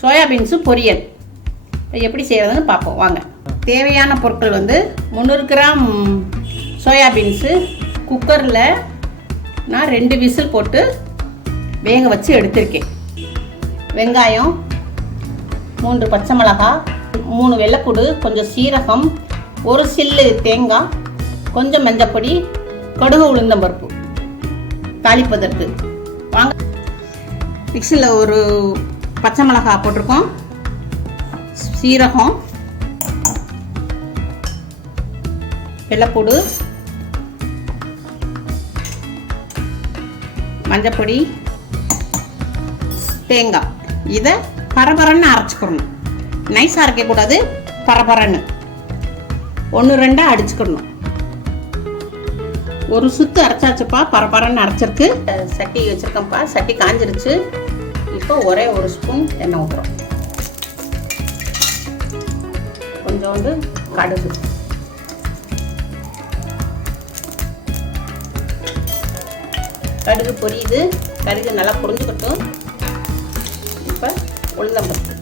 Soybeans பொரியல் எப்படி செய்கிறதுன்னு பார்ப்போம் வாங்க. தேவையான பொருட்கள் வந்து 300 கிராம் சோயாபீன்ஸு குக்கரில் நான் 2 விசில் போட்டு வேக வச்சு எடுத்திருக்கேன். வெங்காயம், 3 பச்சை மிளகாய், 3 வெள்ளைப்பூடு, கொஞ்சம் சீரகம், 1 சில்லு தேங்காய், கொஞ்சம் மஞ்சப்பொடி, கடுகு உளுந்தம்பருப்பு தாளிப்பதற்கு. வாங்க. மிக்சியில் ஒரு பச்சை மிளகாய் போட்டிருக்கோம், சீரகம், வெள்ளைப்பூடு, மஞ்சப்பொடி, தேங்காய். இதை பரபரன்னு அரைச்சிக்கணும். நைஸாக அரைக்கக்கூடாது, பரபரன்னு 1-2 அடிச்சுக்கணும். ஒரு சுத்து அரைச்சாச்சுப்பா, பரபரன்னு அரைச்சிருக்கு. சட்டி வச்சுருக்கேன்ப்பா, சட்டி காஞ்சிருச்சு. இப்போ ஒரே 1 ஸ்பூன் எண்ணெய் ஊற்றுறோம். கொஞ்சோண்டு கடுகு, கடுகு பொரியுது. கடுகு நல்லா பொரிஞ்சுக்கட்டும். இப்போ உளுந்தம்பருப்பு,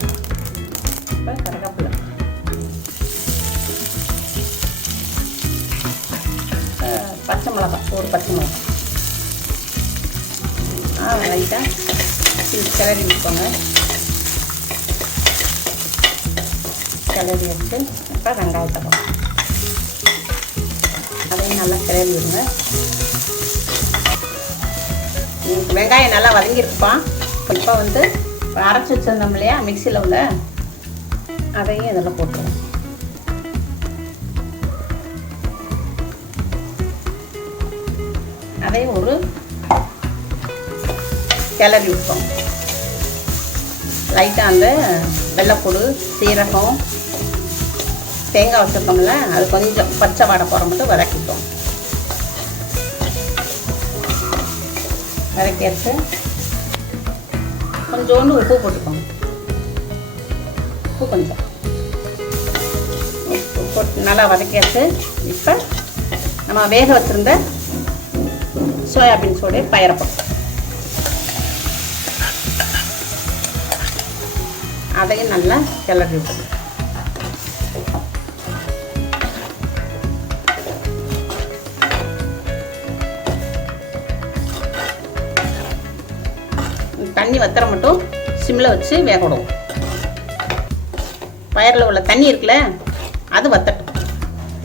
இப்போ கருவேப்பிலை, பச்சை மிளகாய், ஒரு பச்சை மிளகாய் லைட்டாக கிளறி விட்டுக்கோங்க. கிளறி வச்சு இப்போ வெங்காயத்தை அதையும் நல்லா கிளறி விடுங்க. வெங்காயம் நல்லா வதங்கிருக்குப்பா. இப்போ வந்து அரைச்சி வச்சிருந்தோம் இல்லையா மிக்சியில் உள்ள, அதையும் இதெல்லாம் போட்டுருவோம். அதையும் ஒரு கிளறி விட்டோம். லைட்டாக அந்த வெள்ளைப்பூடு, சீரகம், தேங்காய் வச்சுருக்கோம்ல, அது கொஞ்சம் பச்சை வாடை போகிற மட்டும் வதக்கிட்டோம். வதக்கியாச்சு. கொஞ்சோண்டு உப்பு போட்டுக்கோங்க. உப்பு கொஞ்சம் உப்பு போட்டு நல்லா வதக்கியாச்சு. இப்போ நம்ம வேக வச்சுருந்த சோயாபீன்ஸோடைய பயரப்பம் அதையும் நல்லா கிளறி விட்டுருங்க. தண்ணி வத்துற மட்டும் சிம்மில் வச்சு வேக விடுவோம். பயரில் உள்ள தண்ணி இருக்குல்ல, அது வத்தட்டும்.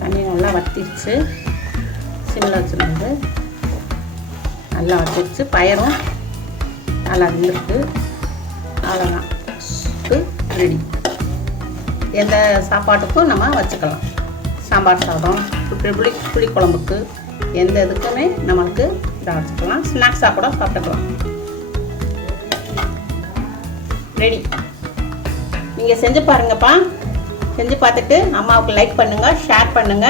தண்ணி நல்லா வத்திடுச்சு. சிம்மில் வச்சுருந்து நல்லா வச்சிருச்சு. பயரும் நல்லா இருந்துருக்கு. அவ்வளோதான், ரெடி. எந்த சாப்பாட்டுக்கும் நம்ம வச்சுக்கலாம். சாம்பார் சாதம், புளி குழம்புக்கு, எந்த இதுக்குமே நம்மளுக்கு இதை வச்சுக்கலாம். ஸ்நாக்ஸாக கூட சாப்பிட்டுக்கலாம். ரெடி. நீங்கள் செஞ்சு பாருங்கப்பா. செஞ்சு பார்த்துட்டு அம்மாவுக்கு லைக் பண்ணுங்கள், ஷேர் பண்ணுங்கள்.